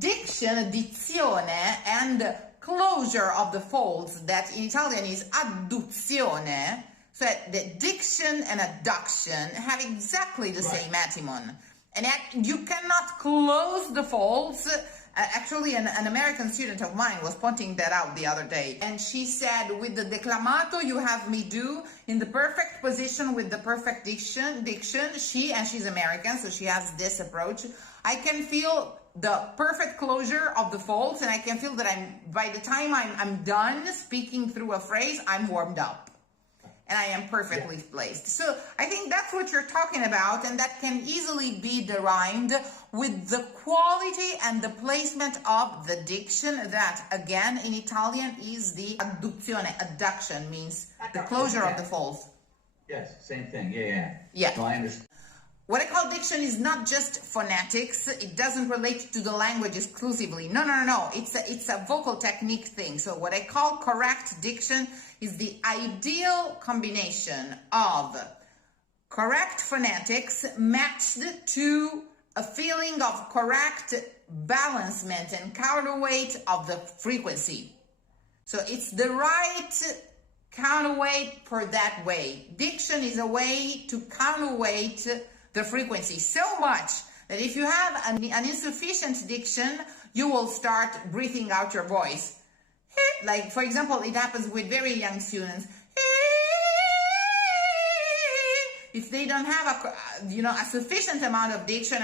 Diction, dizione, and closure of the folds, that in Italian is adduzione. So the diction and adduction have exactly the same etymon. And you cannot close the folds. Actually, an American student of mine was pointing that out the other day. And she said, with the declamato you have me do in the perfect position with the perfect diction, she's American, so she has this approach. I can feel the perfect closure of the folds, and I can feel that by the time I'm done speaking through a phrase, I'm warmed up. And I am perfectly placed. So I think that's what you're talking about, and that can easily be derived with the quality and the placement of the diction that, again, in Italian is the adduzione. Adduction means the closure of the folds. Yes, same thing. Yeah. No, I understand. What I call diction is not just phonetics. It doesn't relate to the language exclusively. No. It's a vocal technique thing. So what I call correct diction is the ideal combination of correct phonetics matched to a feeling of correct balancement and counterweight of the frequency. So it's the right counterweight for that way. Diction is a way to counterweight the frequency so much that if you have an insufficient diction, you will start breathing out your voice. Like, for example, it happens with very young students. If they don't have a sufficient amount of diction,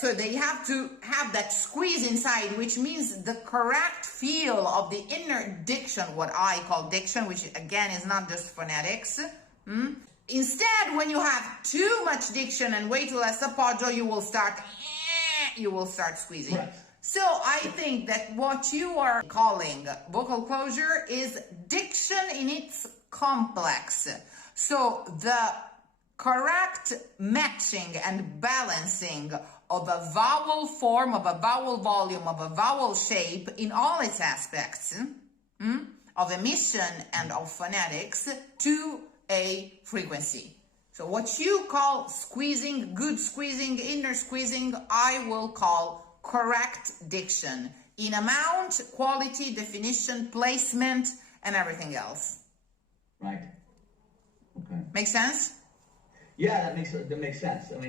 so they have to have that squeeze inside, which means the correct feel of the inner diction, what I call diction, which again is not just phonetics. Instead, when you have too much diction and way too less appoggio, you will start squeezing. Right. So I think that what you are calling vocal closure is diction in its complex. So the correct matching and balancing of a vowel form, of a vowel volume, of a vowel shape in all its aspects, of emission and of phonetics to a frequency. So what you call squeezing, good squeezing, inner squeezing, I will call correct diction in amount, quality, definition, placement, and everything else. Right. Okay. Make sense? Yeah, that makes sense. I mean,